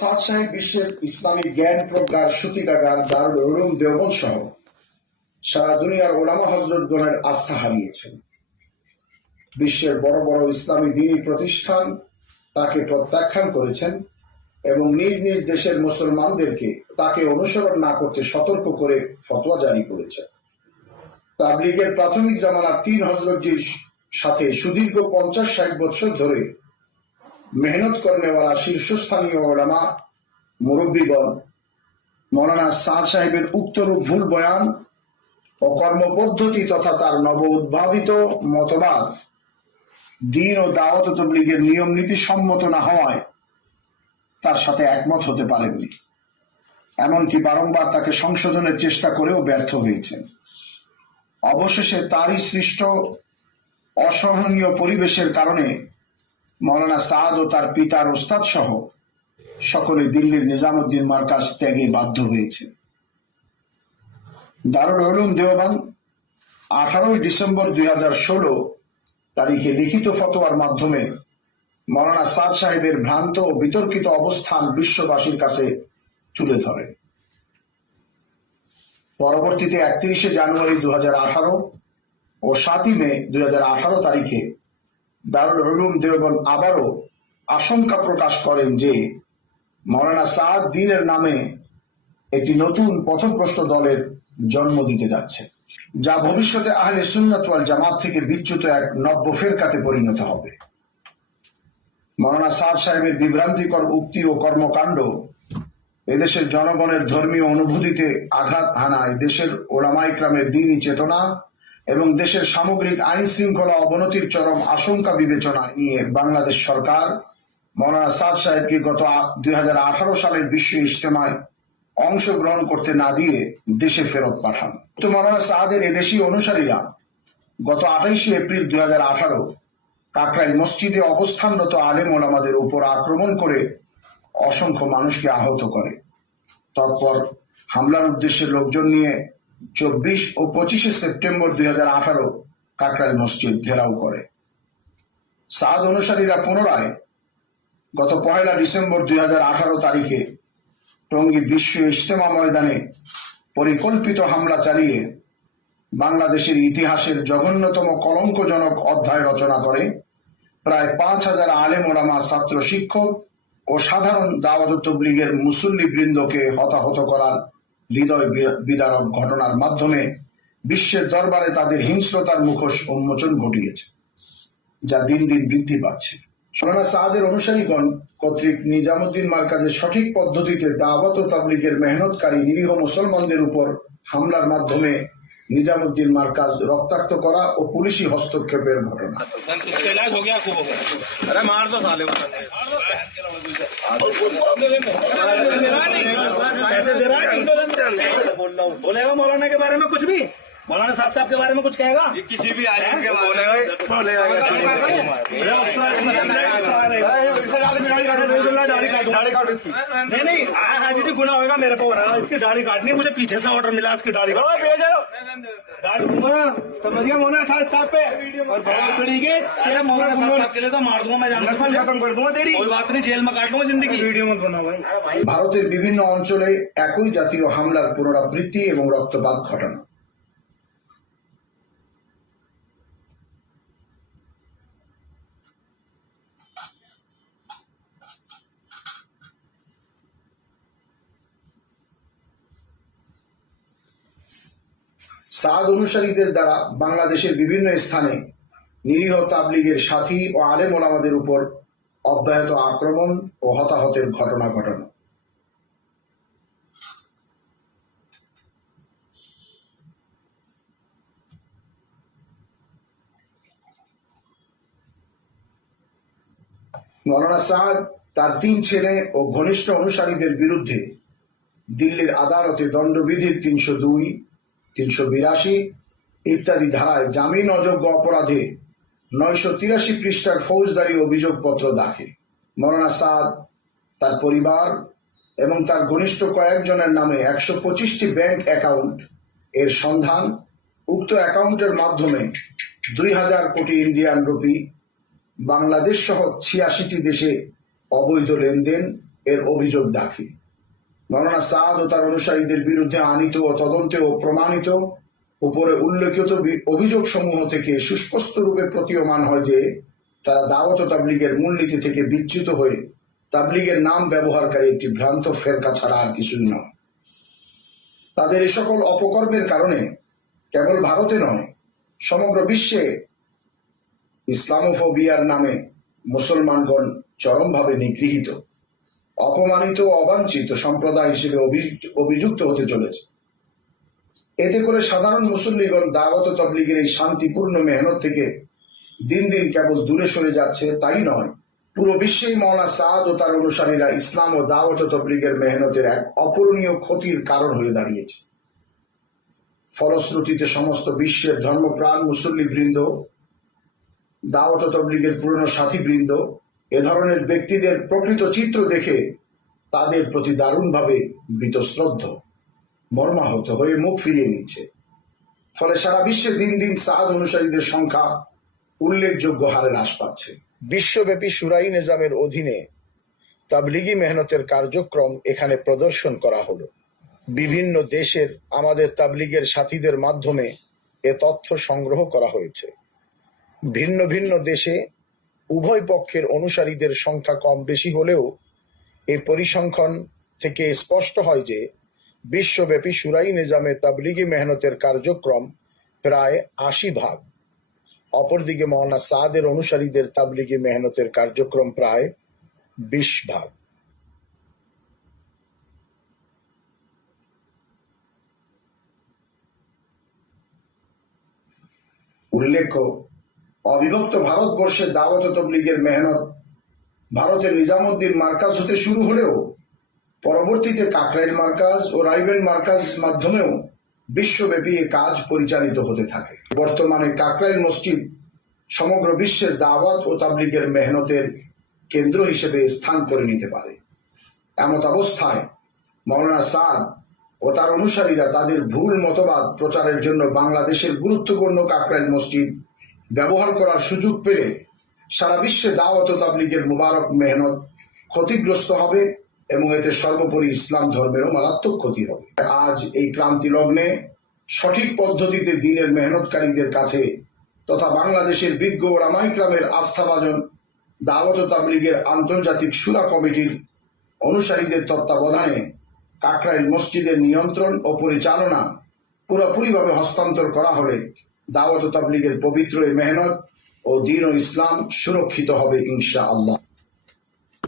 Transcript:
সাদ সাহেব বিশ্বের জ্ঞান প্রজ্ঞার সূতিকাগার দারুল উলুম সহ সারা দুনিয়ার ওলামা আস্থা হারিয়েছেন। বিশ্বের বড় বড় ইসলামী দিনী প্রতিষ্ঠান তাকে প্রত্যাখ্যান করেছেন এবং নিজ নিজ দেশের মুসলমানদেরকে তাকে অনুসরণ না করতে সতর্ক করে ফতোয়া জারি করেছেন। তাবলিগের প্রাথমিক জামানার তিন হজরতজির সাথে সুদীর্ঘ পঞ্চাশ ষাট বছর ধরে মেহনত করনেওয়ালা শীর্ষস্থানীয় ওলামা মুরব্বীগণ, মৌলানা সাদ সাহেবের উক্তরূপ ভুল বয়ান ও কর্মপদ্ধতি তথা তার নব উদ্ভাবিত মতবাদ দিন ও দাওয়াত তবলিগের নিয়ম নীতি সম্মত না হওয়ায় তার সাথে একমত হতে পারেননি। এমনকি বারংবার তাকে সংশোধনের চেষ্টা করেও ব্যর্থ হয়েছেন। অবশেষে তারই সৃষ্ট অসহনীয় পরিবেশের কারণে মৌলানা সাদ ও তার পিতার ওস্তাদ সহ সকলে দিল্লির নিজামুদ্দিন মার্কাজ ত্যাগে বাধ্য হয়েছে। দারুল উলুম দেওবান আঠারোই ডিসেম্বর দুই হাজার ষোলো তারিখে লিখিত ফতোয়ার মাধ্যমে মৌলানা সাদ সাহেবের ভ্রান্ত ও বিতর্কিত অবস্থান বিশ্ববাসীর কাছে তুলে ধরে পরবর্তীতে একত্রিশে জানুয়ারি দু ও সাতই মে দুই হাজার আঠারো তারিখে দারুল উলুম দেওবন্দ আবারও আশঙ্কা প্রকাশ করেন যে মৌলানা সাদ দিনের নামে একটি নতুন পথপ্রষ্ট দলের জন্ম দিতে যাচ্ছে, যা ভবিষ্যতে আহলে সুন্নাত ওয়াল জামাত থেকে বিচ্যুত এক নব্য ফেরকাতে পরিণত হবে। মৌলানা সাদ সাহেবের বিভ্রান্তিকর উক্তি ও কর্মকাণ্ড এদেশের জনগণের ধর্মীয় অনুভূতিতে আঘাত হানায় দেশের ওলামাইক্রামের দিনই চেতনা এবং দেশের সামগ্রিক আইন শৃঙ্খলা অবনতির চরম আশঙ্কা বিবেচনায় নিয়ে বাংলাদেশ সরকার, মৌলানা সাদ সাহেবকে গত দুই হাজার আঠারো সালের বিশ্ব ইজতেমায় অংশগ্রহণ করতে না দিয়ে দেশে ফেরত পাঠান। তো মৌলানা সাদের এদেশি অনুসারীরা গত আঠাইশে এপ্রিল দুই হাজার আঠারো কাকরাইল মসজিদে অবস্থানরত আলেম ওলামাদের উপর আক্রমণ করে অসংখ্য মানুষকে আহত করে। তৎপর হামলার উদ্দেশ্যে লোকজন নিয়ে চব্বিশ ও পঁচিশে সেপ্টেম্বর দুই হাজার আঠারো কাকরাইল মসজিদ ঘেরাও করে। সাদ অনুসারীরা পুনরায় গত পয়লা ডিসেম্বর দুই তারিখে টঙ্গী বিশ্ব ইজতেমা ময়দানে পরিকল্পিত হামলা চালিয়ে বাংলাদেশের ইতিহাসের জঘন্যতম কলঙ্কজনক অধ্যায় রচনা করে। প্রায় পাঁচ হাজার আলেম ওলামা, ছাত্র শিক্ষক ও সাধারণ দাওয়াত তবলিগের মুসল্লি বৃন্দকে হতাহত করার হৃদয় বিদারক ঘটনার মাধ্যমে বিশ্বের দরবারে তাদের হিংস্রতার মুখোশ উন্মোচন ঘটিয়েছে, যা দিন দিন বৃদ্ধি পাচ্ছে। সোলানা সাহাদের অনুসারীগণ কর্তৃক নিজামুদ্দিন মার্কাজের সঠিক পদ্ধতিতে দাওয়াত ও তাবলিগের মেহনতকারী নিরীহ মুসলমানদের উপর হামলার মাধ্যমে নিজামুদ্দিন মার্কাজ রক্তাক্ত করা ও পুলিশি হস্তক্ষেপের ঘটনা इसका इलाज हो गया खूब हो गया अरे मार दो साले को पैसे दे रहा है बोल रहा हूँ बोलेगा मौलाना के बारे में कुछ भी मौलाना साहब साहब के बारे में कुछ कहेगा किसी भी आलिम के बारे नहीं नहीं हाँ हाँ जी गुना होगा मेरे को हो रहा है इसकी दाढ़ी काटनी है, मुझे पीछे से ऑर्डर मिला इसकी दाढ़ी काटो दाढ़ी समझ गया मौलाना साहब साहब पे और भगवान चढ़ी के तेरे मौलाना साहब साहब के लिए तो मार दूंगा मैं जानना खत्म कर दूंगा तेरी कोई बात नहीं जेल में काट लूंगा जिंदगी वीडियो मत बना भाई ভারতের বিভিন্ন অঞ্চলে একই জাতীয় হামলার পুনরাবৃত্তি এবং রক্তপাত ঘটানো সাদ অনুসারীদের দ্বারা বাংলাদেশের বিভিন্ন স্থানে নিরীহ তাবলিগের সাথী ও আলেম ওলামাদের উপর অব্যাহত আক্রমণ ও হতাহতের ঘটনা ঘটানো। মৌলানা সাদ তার তিন ছেলে ও ঘনিষ্ঠ অনুসারীদের বিরুদ্ধে দিল্লির আদালতে দণ্ডবিধির তিনশো দুই তিনশো বিরাশি ইত্যাদি ধারায় জামিন অযোগ্য অপরাধে নয়শো তিরাশি পৃষ্ঠার ফৌজদারি অভিযোগপত্র দাখিল। মৌলানা সাদ, তার পরিবার এবং তার ঘনিষ্ঠ কয়েকজনের নামে একশো পঁচিশটি ব্যাংক অ্যাকাউন্ট এর সন্ধান, উক্ত অ্যাকাউন্টের মাধ্যমে দুই হাজার কোটি ইন্ডিয়ান রুপি, বাংলাদেশ সহ ছিয়াশিটি দেশে অবৈধ লেনদেন এর অভিযোগ দাখিল। মৌলানা সাদ ও তার অনুসারীদের বিরুদ্ধে আনিত ও তদন্তে ও প্রমাণিত উপরে উল্লেখিত অভিযোগ সমূহ থেকে সুস্পষ্ট রূপে প্রতীয়মান হয় যে, তারা দাওয়াত তাবলিগের মূলনীতি থেকে বিচ্যুত হয়ে তাবলিগের নাম ব্যবহারকারী একটি ভ্রান্ত ফেরকা ছাড়া আর কিছুই নয়। তাদের এ সকল অপকর্মের কারণে কেবল ভারতে নয়, সমগ্র বিশ্বে ইসলামোফোবিয়ার নামে মুসলমানগণ চরমভাবে নিগৃহীত। অপমানিত অবাঞ্ছিত সম্প্রদায় হিসেবে অভি- অভিযুক্ত হতে চলেছে। এতে করে সাধারণ মুসল্লিগণ ও তবলিগের এই শান্তিপূর্ণ মেহনত থেকে দিন দিন কেবল দূরে সরে যাচ্ছে, তাই নয়। পুরো বিশ্বেই মৌলানা সাদ ও তার অনুসারীরা ইসলাম ও দাওয়াত তবলিগের মেহনতের এক অপূরণীয় ক্ষতির কারণ হয়ে দাঁড়িয়েছে। ফলশ্রুতিতে সমস্ত বিশ্বের ধর্মপ্রাণ মুসল্লি বৃন্দ দাওয়াত তবলিগের পুরনো সাথী বৃন্দ এ ধরনের ব্যক্তিদের প্রকৃত চিত্র দেখে তাদের প্রতি দারুণভাবে বীতশ্রদ্ধ, মর্মাহত হয়ে মুখ ফিরিয়ে নিচ্ছে। ফলে সারা বিশ্বে দিন দিন সাদ অনুসারীদের সংখ্যা উল্লেখযোগ্য হারে হ্রাস পাচ্ছে। বিশ্বব্যাপী সুরাই নিজামের অধীনে তাবলিগি মেহনতের কার্যক্রম এখানে প্রদর্শন করা হলো। বিভিন্ন দেশের আমাদের তাবলিগের সাথীদের মাধ্যমে এ তথ্য সংগ্রহ করা হয়েছে। ভিন্ন ভিন্ন দেশে উভয় পক্ষের অনুসারীদের সংখ্যা কম বেশি হলেও এই পরিসংখ্যান থেকে স্পষ্ট হয় যে বিশ্বব্যাপী সুরাই নিজামে তাবলিগি মেহনতের কার্যক্রম প্রায় আশি ভাগ। অপরদিকে মহানা সাদের অনুসারীদের তাবলিগি মেহনতের কার্যক্রম প্রায় বিশ ভাগ। উল্লেখ্য অবিভক্ত ভারতবর্ষের দাওয়াত তবলিগের মেহনত ভারতের নিজামুদ্দিন মার্কাজ হতে শুরু হলেও পরবর্তীতে কাকরাইল মার্কাজ ও রাইবেন মার্কাজ মাধ্যমেও বিশ্বব্যাপী এ কাজ পরিচালিত হতে থাকে। বর্তমানে কাকরাইল মসজিদ সমগ্র বিশ্বের দাওয়াত ও তাবলিগের মেহনতের কেন্দ্র হিসেবে স্থান করে নিতে পারে। এমত অবস্থায় মৌলানা সাদ ও তার অনুসারীরা তাদের ভুল মতবাদ প্রচারের জন্য বাংলাদেশের গুরুত্বপূর্ণ কাকরাইল মসজিদ ব্যবহার করার সুযোগ পেলে সারা বিশ্বে দাওয়াত তাবলিগের মুবারক মেহনত ক্ষতিগ্রস্ত হবে এবং এতে সর্বোপরি ইসলাম ধর্মেরও মারাত্মক ক্ষতি হবে। আজ এই ক্রান্তি লগ্নে সঠিক পদ্ধতিতে দিনের মেহনতকারীদের কাছে তথা বাংলাদেশের বিজ্ঞ রামাইক্রামের আস্থাভাজন দাওয়াত তাবলিগের আন্তর্জাতিক সুরা কমিটির অনুসারীদের তত্ত্বাবধানে কাকরাইল মসজিদের নিয়ন্ত্রণ ও পরিচালনা পুরোপুরিভাবে হস্তান্তর করা হলে দাওয়াত তাবলিগের পবিত্র এই মেহনত ও দিন ও ইসলাম সুরক্ষিত হবে ইনশা আল্লাহ